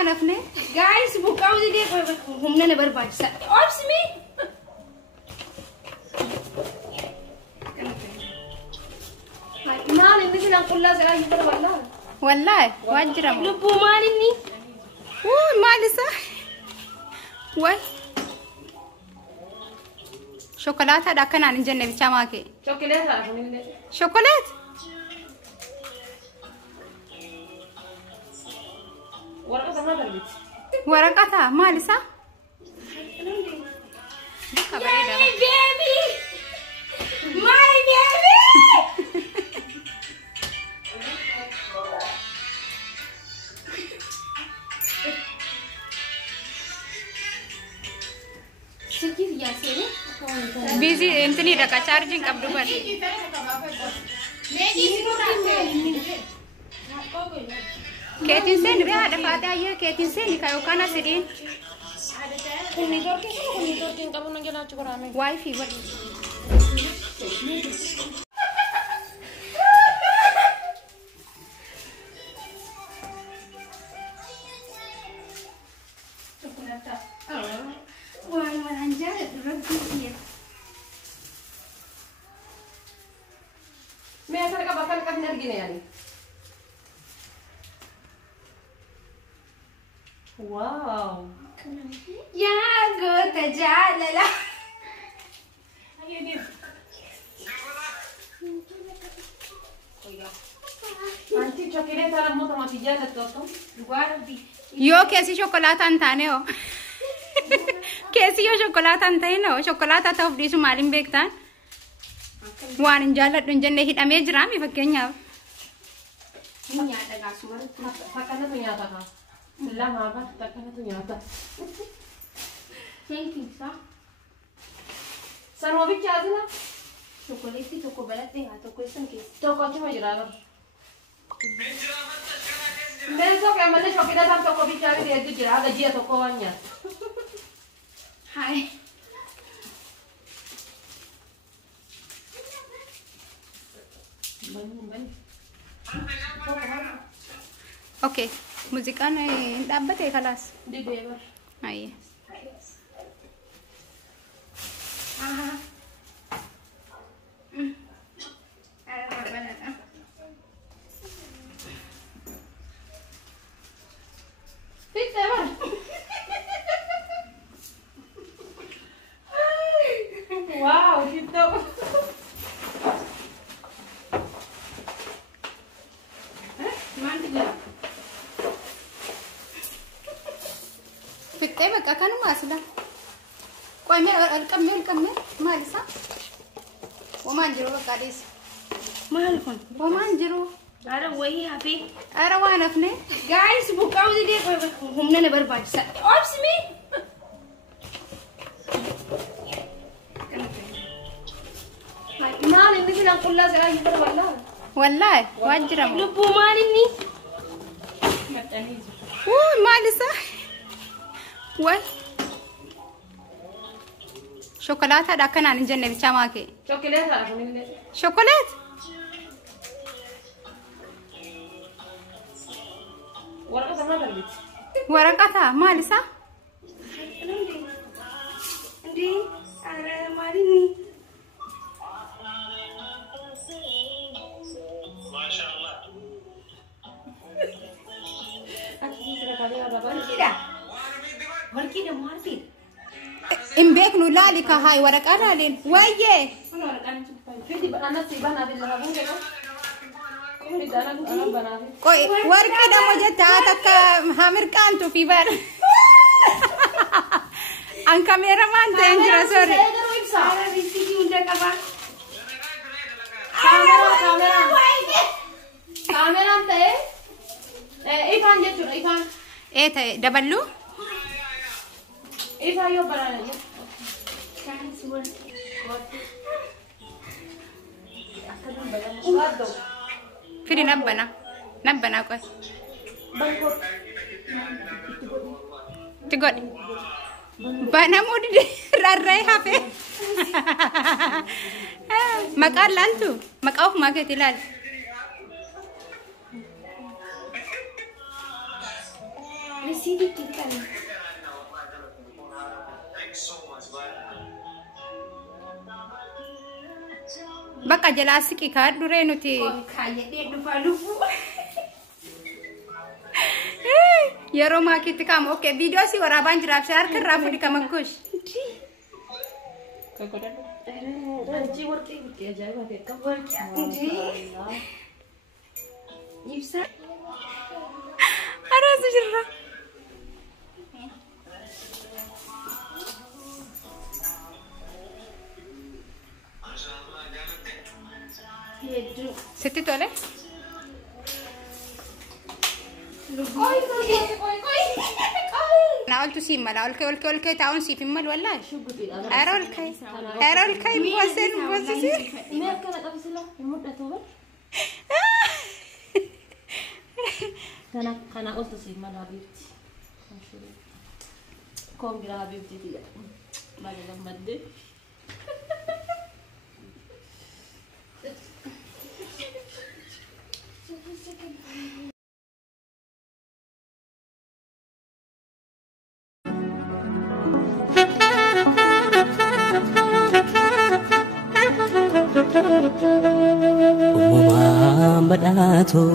وانا فني guys buka udah dia humna ne berbaca ops me mal ini sih aku lah sekarang kita والله واجرم lupa mal ini ما لسه واي شوكولاته دا كان عن جنة بتشاماكي شوكولات ورقتها ما لسه my baby my baby sikit ya sini busy entini raka charging kabdu bar ketin sen be ada fata ya ketin sen kayo kana sidin monitor kamu nanya nak cukup ramai wifi bar wow ya gue terjalan lah anti coklat ada mau tomat jalan tuh yo कैसी chocolate अंताने हो कैसी yo chocolate अंताने हो chocolate तो फ्री सुमालिम बेकता वान जालत नजने हिट अमेज रामी फकेन्या ini ada gasur pakai tuh nyata kan bilang apa pakai tuh nyata thank you sir sarwa bicara aja lah chocolate sih toko berat deh atau kue sengkis toko cuma jualan besok yang mana chocolate dan toko bicara dia itu jualan aja dia tokonya hai banyak okay मुझिका ने डब्बा थे खलास दे देवर आइए आहा देवर वाओ कितना फिर बका kan masla कोई मैं अलकम ما لسه وما نجرو قاديس مالكم وما نجرو अरे वही हापी अरे वाना फने गाइस बुका उदी दे हमने ने berbaca ops me mal ini sih aku lah sekarang kita والله واجرم lupa mal ini ما لسه واي شوكولاته دا كان عن جنة بتشاماكي شوكولات ورقتها ما لسه Ndi ada mal ini Markida marti. Imbek nu lali ka hai waraka lalin. Waye. Koi warkida mujata taka hamir kan tu fibar. Ang cameraman dangerous sorry. Ada risiki unda kabar. Kamera ante. Ikan je ikan. Eta daballu? If I open it, Firi nabbana koy. Tigot. Bana mudi rarray hafe. Makar lantu, makauf maketilal. Receive kita. Baka jelasiki ka dure nuti. Kaya dia lupa. Yero makiti kam oke video si waraban jirap share kan rafu di kamakush. Ranci working dia jago dia cover. Ibsa. Ara sujira. Seti tole? Koi. Naal tu sim mala ol ke taun si fimmal wala. Shuguti. Erol kai muasen. Ini akan ada sila. Imut dah tu. Kana ultu sih mana habibti. Kom gira habibti tidak. Bagi lambat deh. بدأتو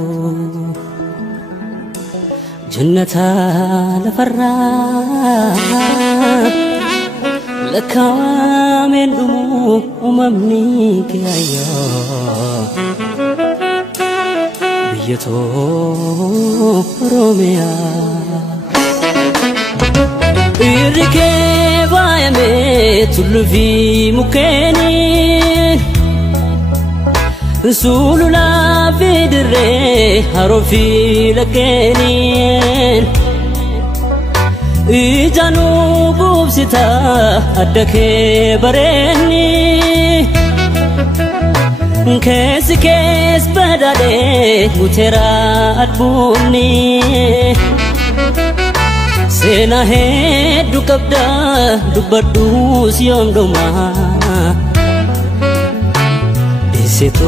جنة لفرا لكامل دمو وممنيك يا بيتو روميا إركبا يميت في مكاني رسول لا في دري هروفي لكنين إجانو بوبستا أدك بريني كيس بدالي مترا أدبوني سينا هيدو كبدا دبردوس يوم دوما Situ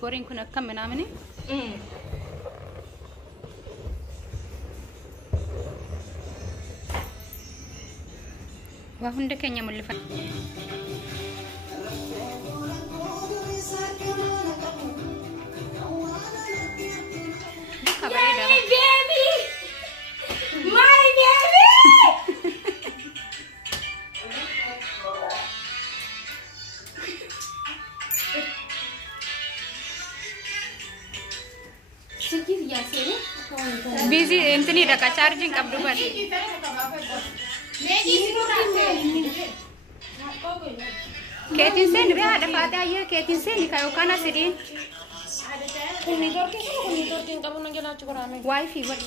Korin kun akkam namni wa hunda kenya mulfan busy entini daka charging abdu bar ketin sen re ada pada ya ketin sen kayo kana sedin Kunitor kamu nanggal aja kurang. wifi bar